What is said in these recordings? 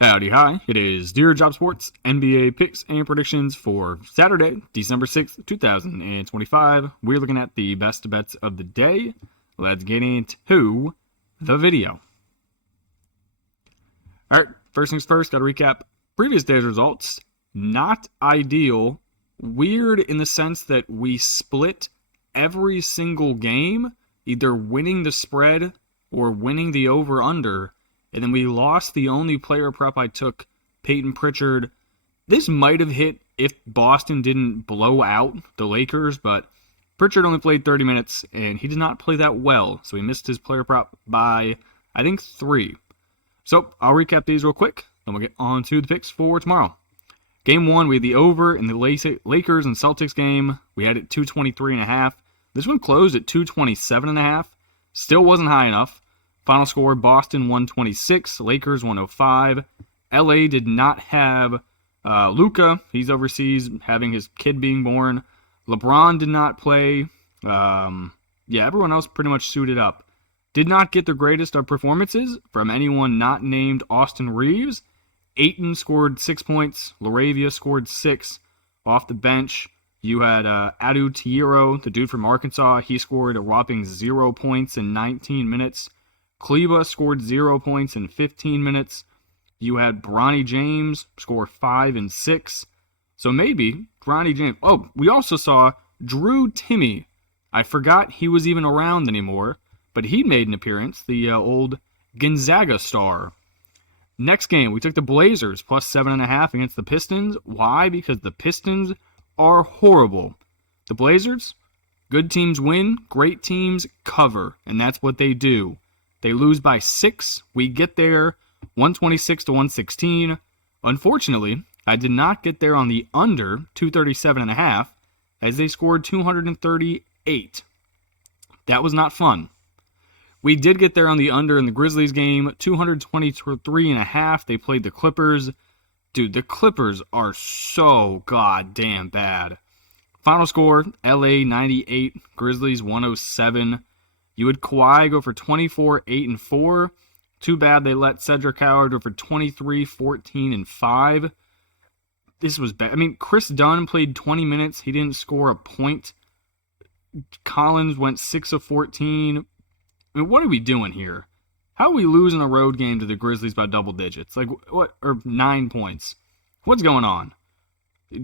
Howdy, hi. It is Dear Job Sports NBA picks and predictions for Saturday, December 6th, 2025. We're looking at the best bets of the day. Let's get into the video. All right, first things first, got to recap previous day's results. Not ideal. Weird in the sense that we split every single game, either winning the spread or winning the over-under. And then we lost the only player prop I took, Peyton Pritchard. This might have hit if Boston didn't blow out the Lakers, but Pritchard only played 30 minutes, and he did not play that well, so he missed his player prop by, I think, 3. So I'll recap these real quick, then we'll get on to the picks for tomorrow. Game 1, we had the over in the Lakers and Celtics game. We had it 223.5. This one closed at 227.5. Still wasn't high enough. Final score, Boston 126, Lakers 105. LA did not have Luka. He's overseas having his kid being born. LeBron did not play. Everyone else pretty much suited up. Did not get the greatest of performances from anyone not named Austin Reeves. Ayton scored 6 points. Laravia scored 6 off the bench. You had Adu Tiero, the dude from Arkansas. He scored a whopping 0 points in 19 minutes. Kleba scored 0 points in 15 minutes. You had Bronny James score 5 and 6. So maybe Bronny James. Oh, we also saw Drew Timme. I forgot he was even around anymore, but he made an appearance, the old Gonzaga star. Next game, we took the Blazers plus 7.5 against the Pistons. Why? Because the Pistons are horrible. The Blazers, good teams win, great teams cover, and that's what they do. They lose by 6. We get there 126 to 116. Unfortunately, I did not get there on the under 237.5 as they scored 238. That was not fun. We did get there on the under in the Grizzlies game 223.5. They played the Clippers. Dude, the Clippers are so goddamn bad. Final score, LA 98, Grizzlies 107. You had Kawhi go for 24, 8, and 4. Too bad they let Cedric Howard go for 23, 14, and 5. This was bad. I mean, Chris Dunn played 20 minutes. He didn't score a point. Collins went 6 of 14. I mean, what are we doing here? How are we losing a road game to the Grizzlies by double digits? Like, what? Or 9 points. What's going on?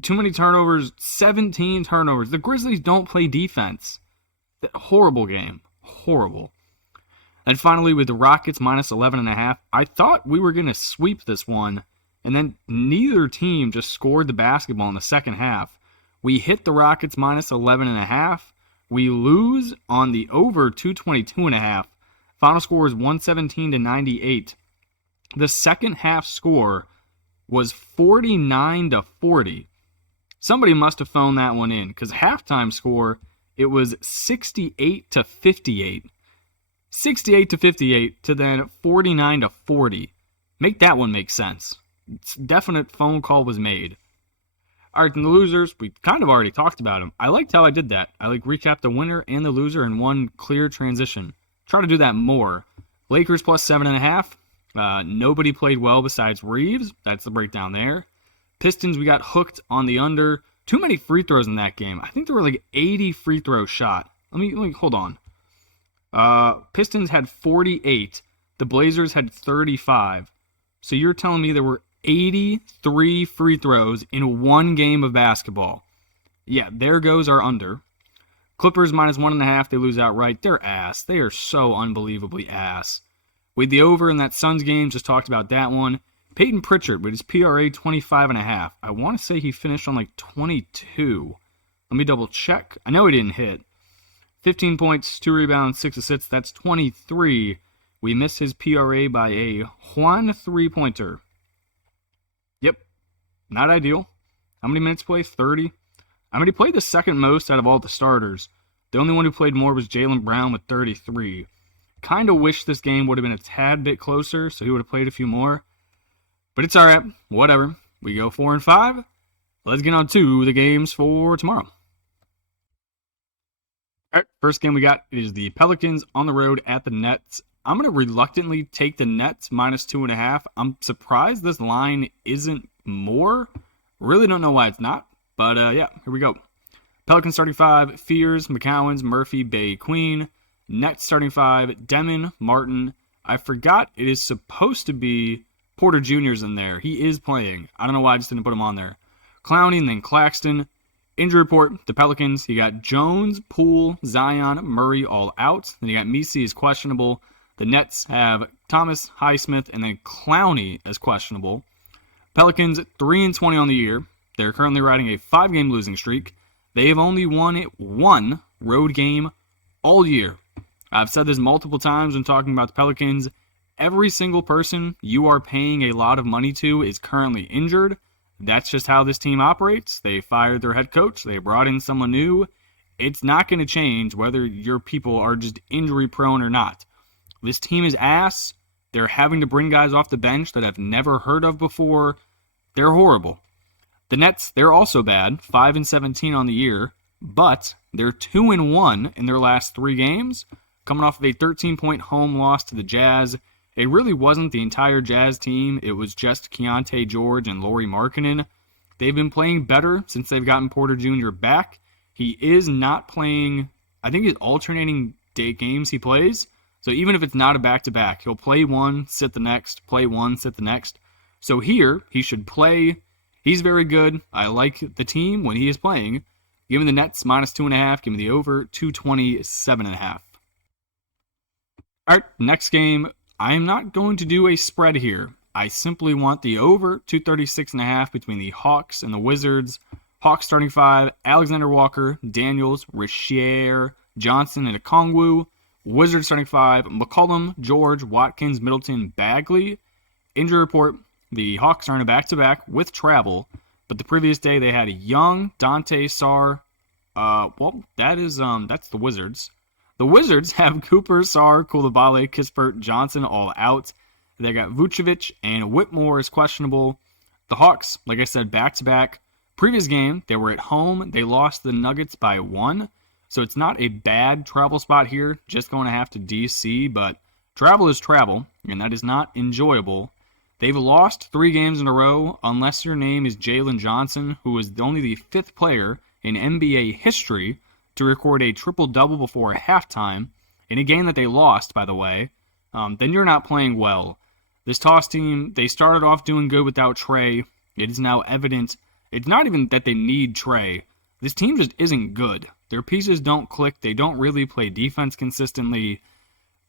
Too many turnovers. 17 turnovers. The Grizzlies don't play defense. That horrible game. Horrible. And finally, with the Rockets minus 11.5, I thought we were going to sweep this one, and then neither team just scored the basketball in the second half. We hit the Rockets minus 11.5. We lose on the over 222.5. Final score is 117 to 98. The second half score was 49 to 40. Somebody must have phoned that one in, because halftime score, it was 68 to 58. 68 to 58 to then 49 to 40. Make that one make sense. Definite phone call was made. All right, and the losers, we kind of already talked about them. I liked how I did that. I recapped the winner and the loser in one clear transition. Try to do that more. Lakers plus 7.5. Nobody played well besides Reeves. That's the breakdown there. Pistons, we got hooked on the under. Too many free throws in that game. I think there were 80 free throws shot. Let me hold on. Pistons had 48. The Blazers had 35. So you're telling me there were 83 free throws in one game of basketball. Yeah, there goes our under. Clippers minus 1.5. They lose outright. They're ass. They are so unbelievably ass. With the over in that Suns game, just talked about that one. Peyton Pritchard with his PRA 25.5. I want to say he finished on 22. Let me double check. I know he didn't hit. 15 points, 2 rebounds, 6 assists. That's 23. We missed his PRA by a 1 3-pointer. Yep. Not ideal. How many minutes played? 30. I mean, he played the second most out of all the starters. The only one who played more was Jaylen Brown with 33. Kind of wish this game would have been a tad bit closer, so he would have played a few more. But it's all right. Whatever. We go 4 and 5. Let's get on to the games for tomorrow. All right, first game we got is the Pelicans on the road at the Nets. I'm going to reluctantly take the Nets minus 2.5. I'm surprised this line isn't more. Really don't know why it's not. But yeah, here we go. Pelicans starting 5, Fears, McCowans, Murphy, Bay, Queen. Nets starting 5, Demon, Martin. I forgot it is supposed to be Porter Jr.'s in there. He is playing. I don't know why I just didn't put him on there. Clowney and then Claxton. Injury report, the Pelicans. You got Jones, Poole, Zion, Murray all out. Then you got Messi is questionable. The Nets have Thomas, Highsmith, and then Clowney as questionable. Pelicans 3-20 on the year. They're currently riding a 5-game losing streak. They have only won one road game all year. I've said this multiple times when talking about the Pelicans. Every single person you are paying a lot of money to is currently injured. That's just how this team operates. They fired their head coach. They brought in someone new. It's not going to change whether your people are just injury prone or not. This team is ass. They're having to bring guys off the bench that I've never heard of before. They're horrible. The Nets, they're also bad, 5-17 on the year, but they're 2-1 in their last 3 games, coming off of a 13-point home loss to the Jazz. It really wasn't the entire Jazz team. It was just Keontae George and Lauri Markkanen. They've been playing better since they've gotten Porter Jr. back. He is not playing, I think he's alternating day games he plays. So even if it's not a back-to-back, he'll play one, sit the next, play one, sit the next. So here, he should play. He's very good. I like the team when he is playing. Give me the Nets minus 2.5. Give me the over 227.5. All right, next game. I am not going to do a spread here. I simply want the over 236.5 between the Hawks and the Wizards. Hawks starting 5, Alexander Walker, Daniels, Richier, Johnson, and Okongwu. Wizards starting 5, McCollum, George, Watkins, Middleton, Bagley. Injury report, the Hawks are in a back-to-back with travel, but the previous day they had a Young, Dante, Sarr. That's the Wizards. The Wizards have Cooper, Sarr, Coulibaly, Kispert, Johnson all out. They got Vucevic and Whitmore is questionable. The Hawks, like I said, back-to-back. Previous game, they were at home. They lost the Nuggets by 1. So it's not a bad travel spot here. Just going to have to DC, but travel is travel, and that is not enjoyable. They've lost 3 games in a row, unless your name is Jalen Johnson, who is only the 5th player in NBA history to record a triple-double before halftime, in a game that they lost, by the way. Then you're not playing well. This Toss team, they started off doing good without Trey. It is now evident. It's not even that they need Trey. This team just isn't good. Their pieces don't click. They don't really play defense consistently.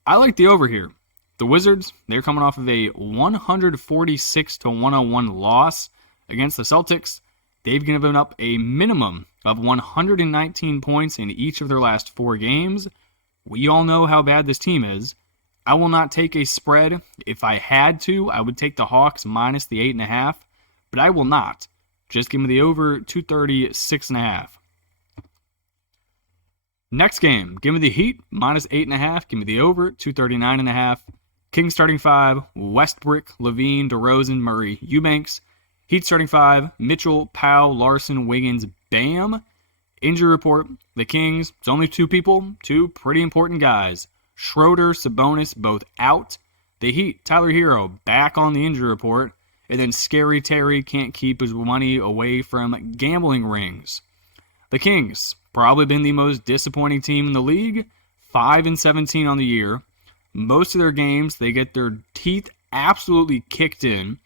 I like the over here. The Wizards, they're coming off of a 146-101 loss against the Celtics. They've given up a minimum of 119 points in each of their last 4 games. We all know how bad this team is. I will not take a spread. If I had to, I would take the Hawks minus the 8.5, but I will not. Just give me the over 236.5. Next game, give me the Heat minus 8.5. Give me the over 239.5. Kings starting 5, Westbrook, Levine, DeRozan, Murray, Eubanks. Heat starting 5, Mitchell, Powell, Larson, Wiggins, Bam. Injury report, the Kings, it's only 2 people, 2 pretty important guys. Schroeder, Sabonis, both out. The Heat, Tyler Hero, back on the injury report. And then Scary Terry can't keep his money away from gambling rings. The Kings, probably been the most disappointing team in the league. 5-17 on the year. Most of their games, they get their teeth absolutely kicked in.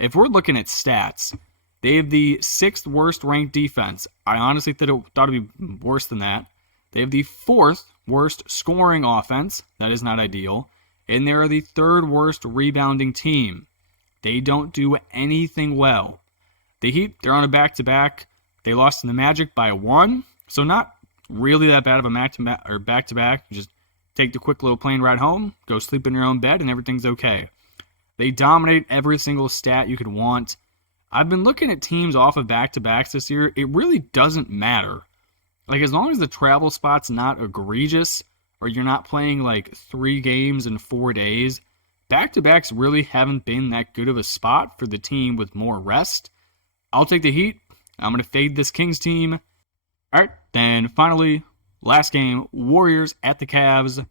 If we're looking at stats, they have the 6th worst ranked defense. I honestly thought it'd be worse than that. They have the 4th worst scoring offense. That is not ideal. And they're the 3rd worst rebounding team. They don't do anything well. The Heat, they're on a back-to-back. They lost to the Magic by 1. So not really that bad of a back-to-back. Just take the quick little plane ride home, go sleep in your own bed, and everything's okay. They dominate every single stat you could want. I've been looking at teams off of back-to-backs this year. It really doesn't matter. Like, as long as the travel spot's not egregious, or you're not playing like 3 games in 4 days, back-to-backs really haven't been that good of a spot for the team with more rest. I'll take the Heat. I'm going to fade this Kings team. All right, then finally, last game, Warriors at the Cavs.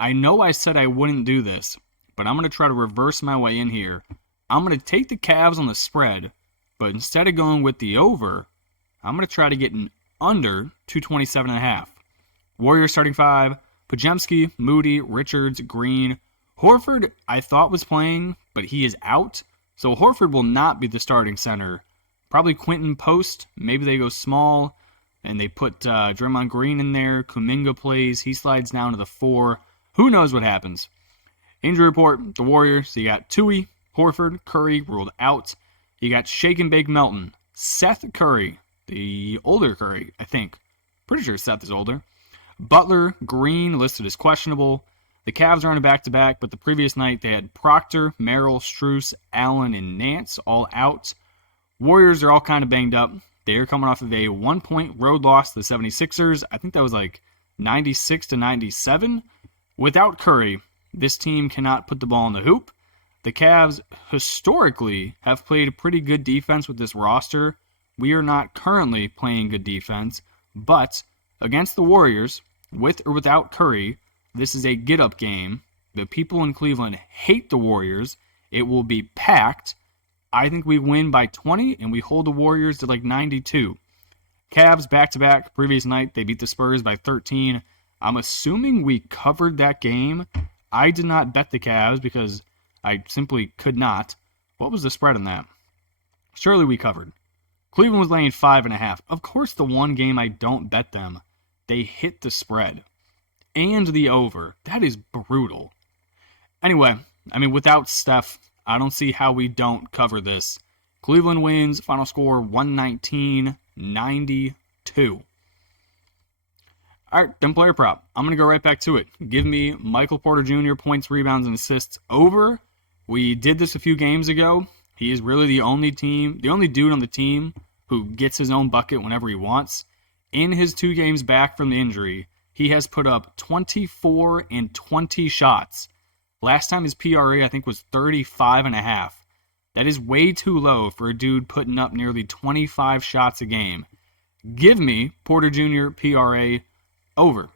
I know I said I wouldn't do this, but I'm going to try to reverse my way in here. I'm going to take the Cavs on the spread, but instead of going with the over, I'm going to try to get an under 227.5. Warriors starting five: Podziemski, Moody, Richards, Green. Horford, I thought was playing, but he is out, so Horford will not be the starting center. Probably Quentin Post. Maybe they go small, and they put Draymond Green in there. Kuminga plays. He slides down to the 4. Who knows what happens? Injury report, the Warriors. So you got Tui, Horford, Curry ruled out. You got Shake and Bake Melton, Seth Curry, the older Curry, I think. Pretty sure Seth is older. Butler, Green listed as questionable. The Cavs are on a back-to-back, but the previous night they had Proctor, Merrill, Strus, Allen, and Nance all out. Warriors are all kind of banged up. They are coming off of a 1-point road loss to the 76ers. I think that was like 96-97. Without Curry, this team cannot put the ball in the hoop. The Cavs historically have played pretty good defense with this roster. We are not currently playing good defense, but against the Warriors, with or without Curry, this is a get-up game. The people in Cleveland hate the Warriors. It will be packed. I think we win by 20, and we hold the Warriors to like 92. Cavs back-to-back. Previous night, they beat the Spurs by 13. I'm assuming we covered that game. I did not bet the Cavs because I simply could not. What was the spread on that? Surely we covered. Cleveland was laying 5.5. Of course, the one game I don't bet them, they hit the spread. And the over. That is brutal. Anyway, without Steph, I don't see how we don't cover this. Cleveland wins. Final score 119-92. All right, then player prop. I'm going to go right back to it. Give me Michael Porter Jr. points, rebounds, and assists over. We did this a few games ago. He is really the only dude on the team who gets his own bucket whenever he wants. In his 2 games back from the injury, he has put up 24 and 20 shots. Last time his PRA, I think, was 35.5. That is way too low for a dude putting up nearly 25 shots a game. Give me Porter Jr. PRA over.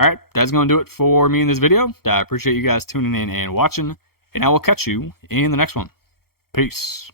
All right, that's going to do it for me in this video. I appreciate you guys tuning in and watching, and I will catch you in the next one. Peace.